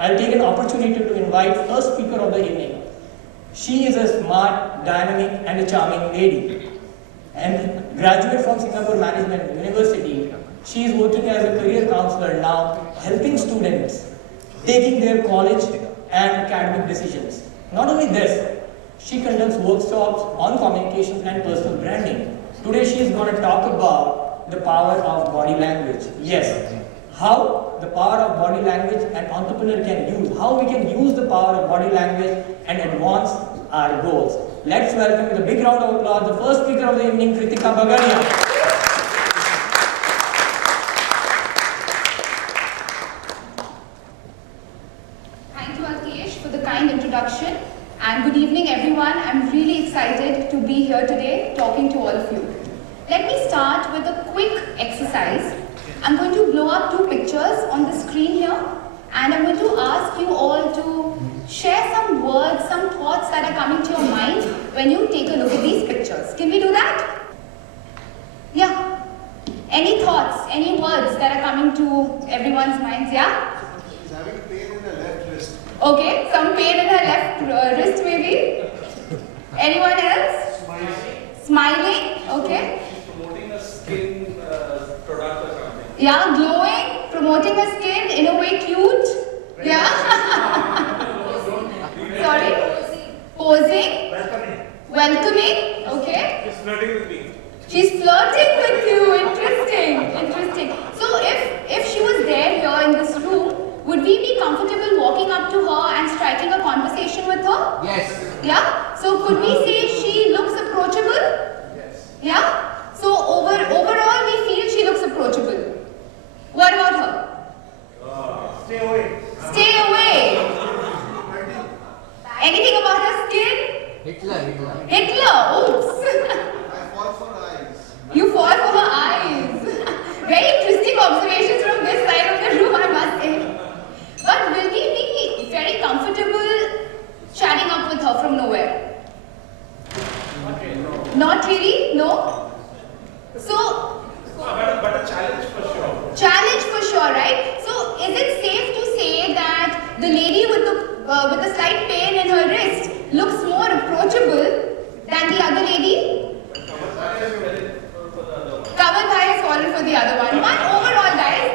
I'll take an opportunity to invite first speaker of the evening. She is a smart, dynamic and a charming lady. And graduate from Singapore Management University, she is working as a career counselor now, helping students taking their college and academic decisions. Not only this, she conducts workshops on communications and personal branding. Today she is going to talk about the power of body language. Yes, how the power of body language an entrepreneur can use, how we can use the power of body language and advance our goals. Let's welcome with a big round of applause the first speaker of the evening, Kritika Bagaria. Introduction and good evening everyone. I'm really excited to be here today talking to all of you. Let me start with a quick exercise. I'm going to blow up two pictures on the screen here and I'm going to ask you all to share some words, some thoughts that are coming to your mind when you take a look at these pictures. Can we do that? Yeah. Any thoughts, any words that are coming to everyone's minds? Yeah? She's having pain in her left wrist. Okay, some pain in her left wrist maybe. Anyone else? Smiling. Okay. She's promoting a skin product or something. Yeah, glowing, promoting her skin, in a way cute. Yeah. Sorry? Posing. Welcoming. Okay. She's flirting with me. She's flirting with you. Interesting. So if she was there here in this room, would we be comfortable walking up to her and striking a conversation with her? Yes. Yeah? So could we say she looks approachable? Yes. Yeah? So overall we feel she looks approachable. What about her? Stay away. Stay away. Anything about her skin? Hitler. Oops. I fall for eyes. You fall for her eyes. Very interesting observations from this side of the room, I must say. But will we be very comfortable chatting up with her from nowhere? Not really? No? So, But a challenge for sure. challenge for sure, right? So, is it safe to say that the lady with the slight pain in her wrist looks more approachable than the other lady? Covered by has fallen for the other one. But overall, guys,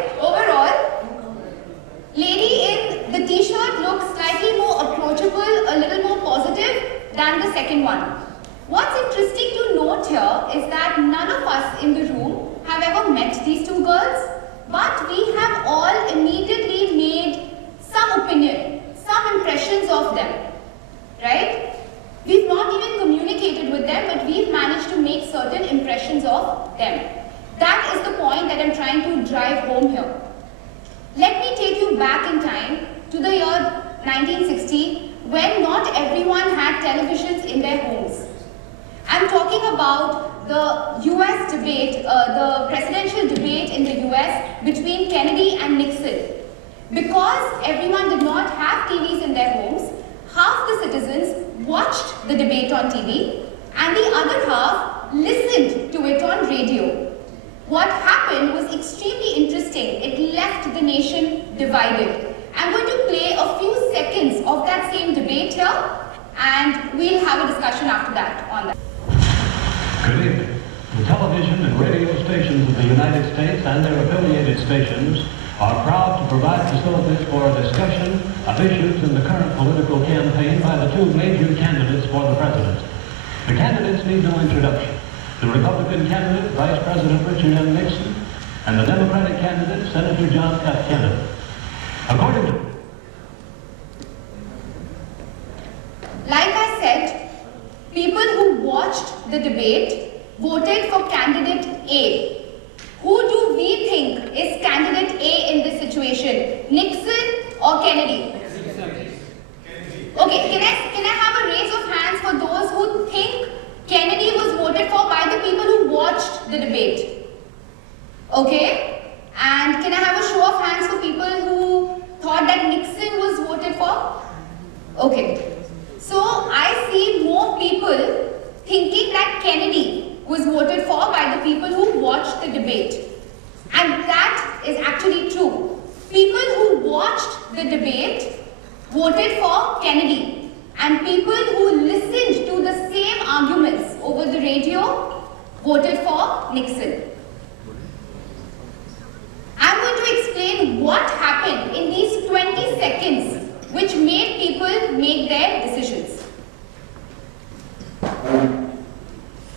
lady in the t-shirt looks slightly more approachable, a little more positive than the second one. What's interesting to note here is that none of us in the room have ever met these two girls, but we have all immediately made some opinion, some impressions of them, right? We've not even communicated with them, but we've managed to make certain impressions of them. That is the point that I'm trying to drive home here. Let me take you back in time to the year 1960 when not everyone had televisions in their homes. I'm talking about the US debate, the presidential debate in the US between Kennedy and Nixon. Because everyone did not have TVs in their homes, half the citizens watched the debate on TV and the other half listened to it on radio. What happened was extremely interesting. It left the nation divided. I'm going to play a few seconds of that same debate here and we'll have a discussion after that on that. Good evening. The television and radio stations of the United States and their affiliated stations are proud to provide facilities for a discussion of issues in the current political campaign by the two major candidates for the presidency. The candidates need no introduction. The Republican candidate, Vice President Richard M. Nixon, and the Democratic candidate, Senator John F. Kennedy. According to... Like I said, people who watched the debate voted for candidate A. Who do we think is candidate A in this situation? Nixon or Kennedy? Okay, can I have a raise of hands for those who think Kennedy was voted for by the people who watched the debate? Okay, and can I have a show of hands for people who thought that Nixon was voted for? Okay, so I see more people thinking that Kennedy was voted for by the people who watched the debate. And that is actually true. People who watched the debate voted for Kennedy, and people who listened to the same arguments over the radio voted for Nixon. I'm going to explain what happened in these 20 seconds which made people make their decisions.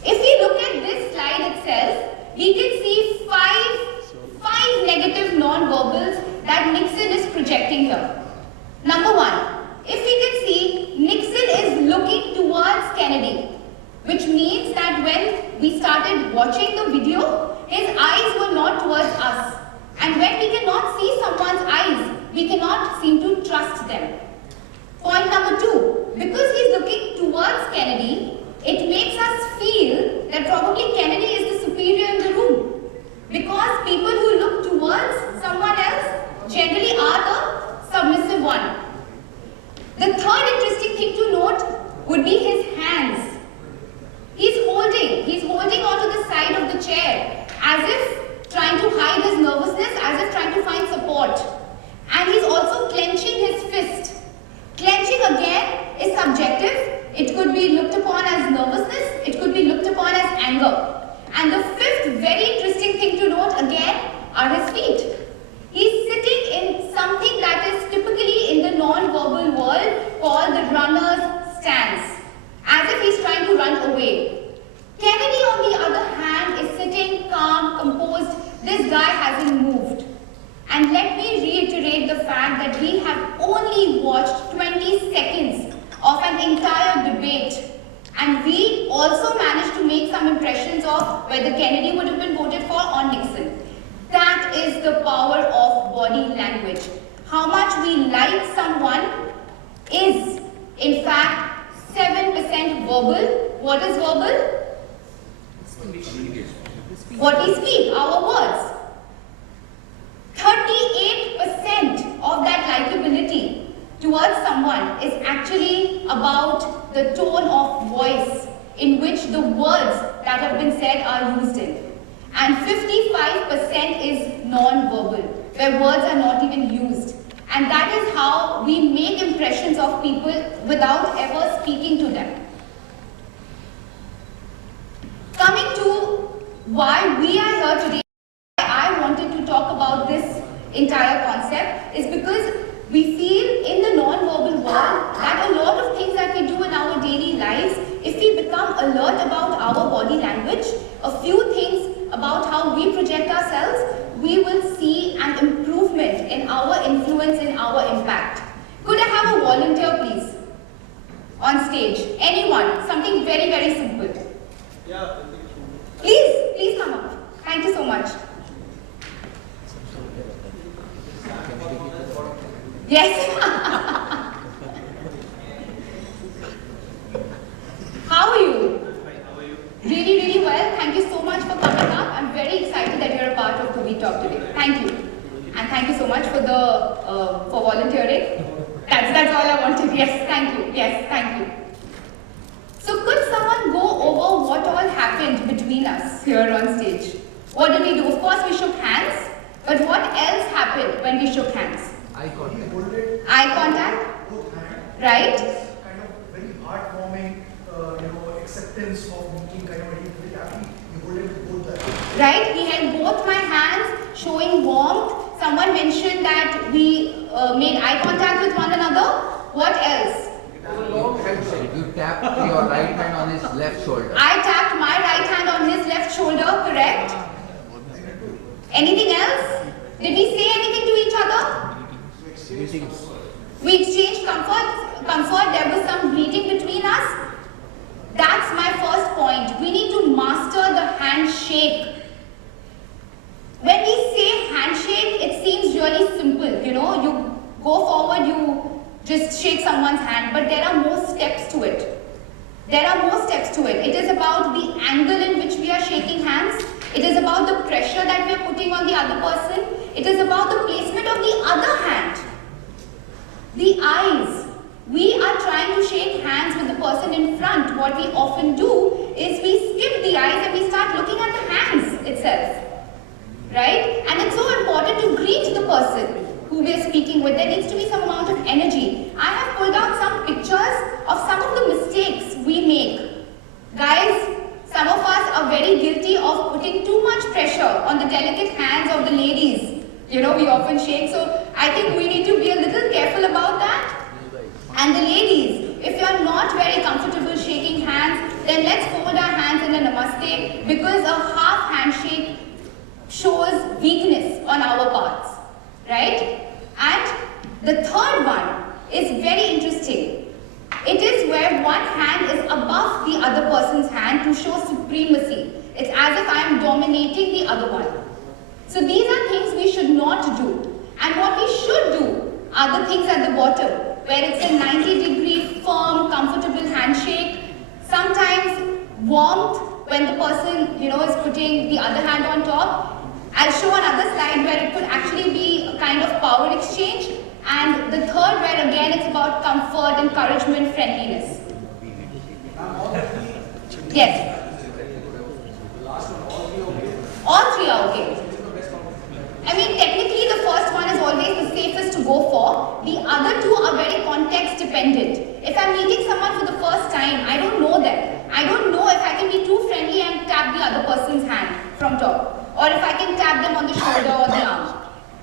If we look at this slide itself, we can see five negative non-verbals that Nixon is projecting here. Number one, if we can see, Nixon is looking towards Kennedy, which means that when we started watching the video, his eyes were not towards us. And when we cannot see someone's eyes, we cannot seem to trust them. Point number two, because he's looking towards Kennedy, it makes us feel that probably Kennedy is the superior in the room. Because people who look towards someone else generally are the submissive one. The third interesting thing to note would be his hands. He's holding onto the side of the chair as if trying to hide his nervousness, as if trying to find support. And he's also clenching his fist. Clenching again is subjective. It could be looked upon as nervousness, it could be looked upon as anger. And the fifth very interesting thing to note again are his feet. He's sitting in something that is typically in the non-verbal world called the runner's stance, as if he's trying to run away. Kennedy, on the other hand, is sitting calm, composed. This guy hasn't moved. And let me reiterate the fact that we have only watched 20 seconds of an entire debate. And we also managed to make some impressions of whether Kennedy would have been voted for or Nixon. That is the power of body language. How much we like someone is, in fact, 7% verbal. What is verbal? What we speak, our words. 38% of that likability towards someone is actually about the tone of voice in which the words that have been said are used in. And 55% is non-verbal, where words are not even used. And that is how we make impressions of people without ever speaking to them. Coming to why we are here today, I wanted to talk about this entire concept is because we feel in the non-verbal world that a lot of things that we do in our daily lives, if we become alert about our body language, a few things about how we project ourselves, we will see an improvement in our influence, in our impact. Could I have a volunteer, please? On stage. Anyone. Something very, very simple. Yeah. Please come up. Thank you so much. Yes. How are you? How are you? Really, really well. Thank you so much for coming up. I'm very excited that you're a part of Kubi Talk today. Thank you. And thank you so much for for volunteering. That's all I wanted. Yes, thank you. Yes, thank you. So could someone go over what all happened between us here on stage? What did we do? Of course we shook hands, but what else happened when we shook hands? Eye contact. Eye contact? Both hands. Right? Kind of very heartwarming, acceptance of meeting, kind of very happy. You hold it with both the hands. Right? He held both my hands, showing warmth. Someone mentioned that we made eye contact with one another. What else? You tap your right hand on his left shoulder. I tapped my right hand on his left shoulder, correct? Anything else? Did we say anything to each other? We exchanged comfort. There was some greeting between us. That's my first point. We need to master the handshake. When we say handshake, it seems really simple. You know, you go forward, you just shake someone's hand, but there are more steps to it. It is about the angle in which we are shaking hands. It is about the pressure that we are putting on the other person. It is about the placement of the other hand. The eyes. We are trying to shake hands with the person in front. What we often do is we skip the eyes and we start looking at the hands itself. Right? And it's so important to greet the person who who we are speaking with. There needs to be some amount of energy. I have pulled out some pictures of some of the mistakes we make. Guys, some of us are very guilty of putting too much pressure on the delicate hands of the ladies. You know, we often shake, so I think we need to be a little careful about that. And the ladies, if you are not very comfortable shaking hands, then let's fold our hands in a namaste, because a half handshake shows weakness on our parts, right? And the third one is very interesting. It is where one hand is above the other person's hand to show supremacy. It's as if I am dominating the other one. So these are things we should not do. And what we should do are the things at the bottom, where it's a 90-degree, firm, comfortable handshake. Sometimes warmth when the person, is putting the other hand on top. I'll show another slide where it could actually be a kind of power exchange. And the third where again it's about comfort, encouragement, friendliness. Yes. All three are okay. I mean, technically the first one is always the safest to go for. The other two are very context dependent. If I'm meeting someone for the first time, I don't know them. I don't know if I can be too friendly and tap the other person's hand from top, or if I can tap them on the shoulder or the arm.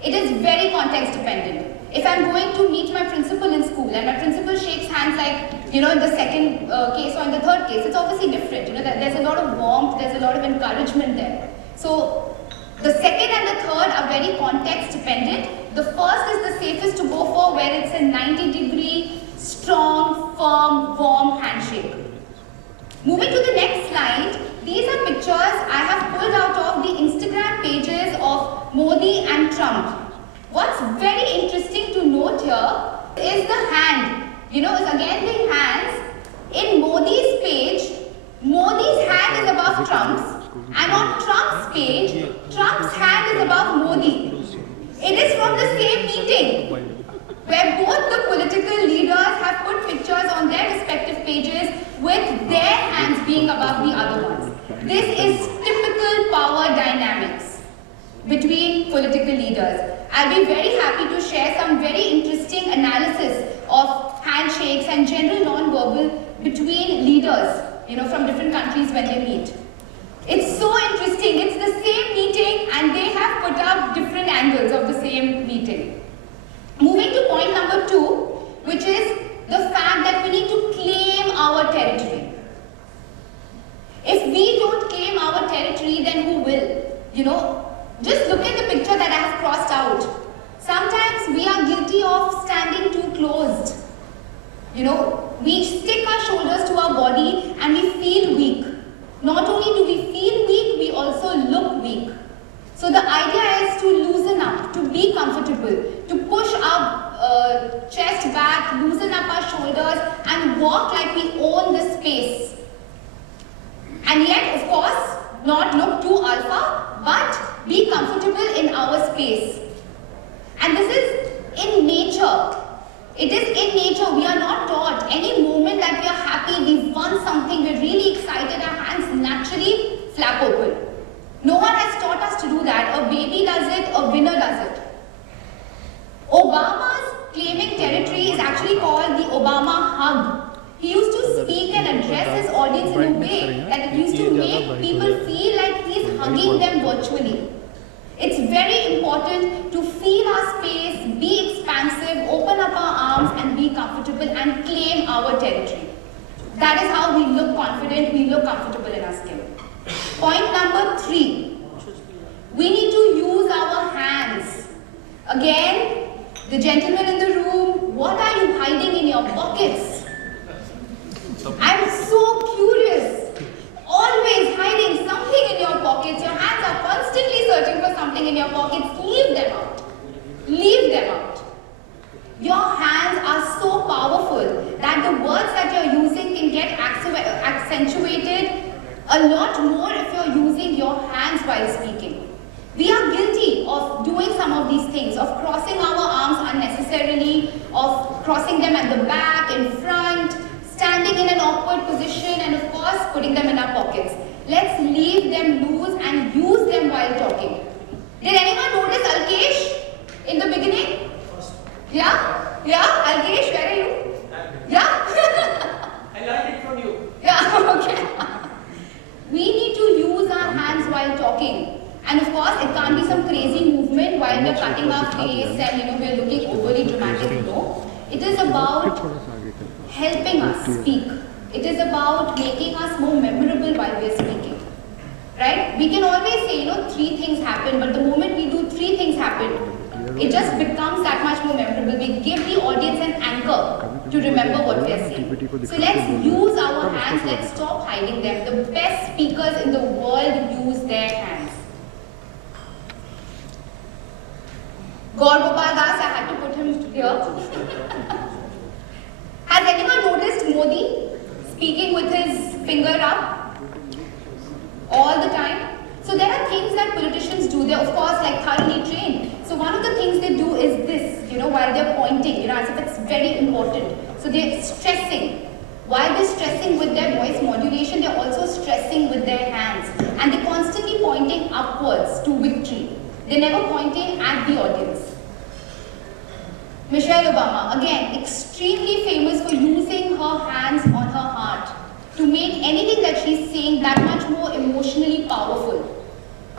It is very context dependent. If I'm going to meet my principal in school and my principal shakes hands like, in the second case or in the third case, it's obviously different. There's a lot of warmth, there's a lot of encouragement there. So the second and the third are very context dependent. The first is the safest to go for, where it's a 90-degree, strong, firm, warm handshake. Moving to the next slide, these are pictures I have pulled out of the Instagram pages of Modi and Trump. What's very interesting to note here is the hand. Is again the hands. In Modi's page, Modi's hand is above Trump's, and on Trump's page, Trump's hand is above Modi. It is from the same meeting, where both the political leaders have put pictures on their respective pages with their hands being above the other ones. This is typical power dynamics between political leaders. I'll be very happy to share some very interesting analysis of handshakes and general non-verbal between leaders, from different countries when they meet. It's so interesting. It's the same meeting and they have put up different angles of the same meeting. Moving to point number 2, which is the fact that we need to claim our territory. If we don't claim our territory, then who will? Just look at the picture that I have crossed out. Sometimes we are guilty of standing too closed. We stick our shoulders to our body and we feel weak. Not only do we feel weak, we also look weak. So the idea is to loosen up, to be comfortable, to push our chest back, loosen up our shoulders and walk like we own the space. And yet, of course, not look too alpha, but be comfortable in our space. And this is in nature. It is in nature. We are not taught. Any moment that we are happy, we've won something, we're really excited, our hands naturally flap open. No one has taught us to do that. A baby does it, a winner does it. Obama's claiming territory is actually called the Obama hug. He used to speak and address his audience in a way that it used to make people feel like he's hugging them virtually. It's very important to feel our space, be expansive, open up our arms and be comfortable and claim our territory. That is how we look confident, we look comfortable in our skin. Point number 3, we need to use our hands. Again, the gentleman in the room, what are you hiding in your pockets? I'm so curious. Always hiding something in your pockets. Your hands are constantly searching for something in your pockets. Leave them out. Leave them out. Your hands are so powerful that the words that you're using can get accentuated a lot more if you're using your hands while speaking. We are guilty of doing some of these things, of crossing our arms unnecessarily, of crossing them at the back, in front, standing in an awkward position, and of course putting them in our pockets. Let's leave them loose and use them while talking. Did anyone notice Alkesh in the beginning? Yeah? Yeah? Alkesh, where are you? Yeah? I learned it from you. Yeah, okay. We need to use our hands while talking. And of course, it can't be some crazy movement while we're cutting our face and we're looking overly dramatic. No. It is about helping us speak. It is about making us more memorable while we're speaking. Right? We can always say, 3 things happen, but the moment we do 3 things happen, it just becomes that much more memorable. We give the audience an anchor to remember what we are saying. So let's use our hands, let's stop hiding them. The best speakers in the world use their hands. Gaur Gopal Das, I had to put him here. Has anyone noticed Modi speaking with his finger up all the time? So there are things that politicians do. They're of course like thoroughly trained. So one of the things they do is this, while they're pointing, as if it's very important. So they're stressing. While they're stressing with their voice modulation, they're also stressing with their hands. And they're constantly pointing upwards to victory. They're never pointing at the audience. Michelle Obama, again, extremely famous for using her hands on her heart to make anything that she's saying that much more emotionally powerful.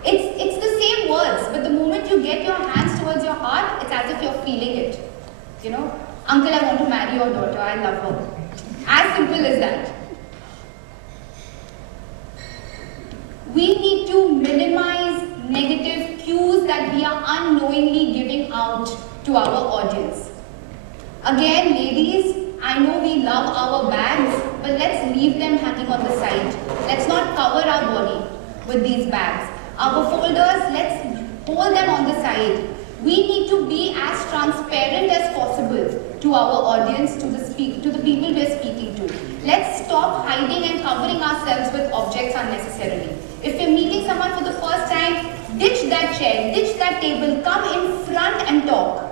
It's the same words, but the moment you get your hands towards your heart, it's as if you're feeling it. Uncle, I want to marry your daughter, I love her. As simple as that. We need to minimize negative cues that we are unknowingly giving out to our audience. Again, ladies, I know we love our bags, but let's leave them hanging on the side. Let's not cover our body with these bags. Our folders, let's hold them on the side. We need to be as transparent as possible to our audience, to the people we're speaking to. Let's stop hiding and covering ourselves with objects unnecessarily. If we're meeting someone for the first time, ditch that chair, ditch that table, come in front and talk.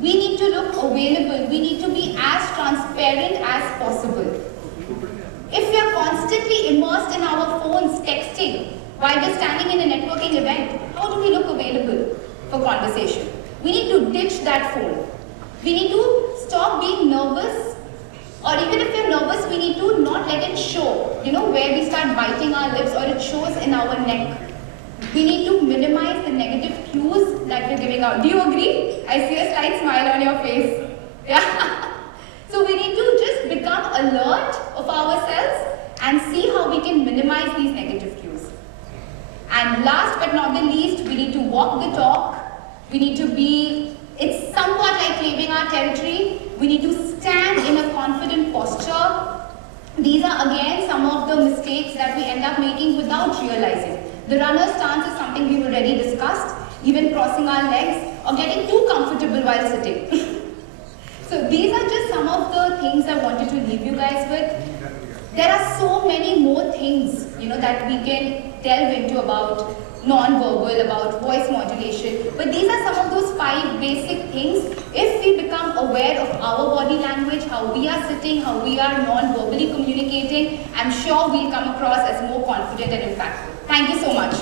We need to look available. We need to be as transparent as possible. If we are constantly immersed in our phones texting while we're standing in a networking event, how do we look available for conversation? We need to ditch that phone. We need to stop being nervous, or even if we're nervous, we need to not let it show, where we start biting our lips or it shows in our neck. We need to minimize the negative cues that we're giving out. Do you agree? I see a slight smile on your face. Yeah. So we need to just become alert of ourselves and see how we can minimize these negative cues. And last but not the least, we need to walk the talk. We need to be, it's somewhat like claiming our territory. We need to stand in a confident posture. These are again some of the mistakes that we end up making without realizing. The runner stance is something we've already discussed, even crossing our legs or getting too comfortable while sitting. So these are just some of the things I wanted to leave you guys with. There are so many more things, that we can delve into about non-verbal, about voice modulation. But these are some of those 5 basic things. If we become aware of our body language, how we are sitting, how we are non-verbally communicating, I'm sure we'll come across as more confident and impactful. Thank you so much.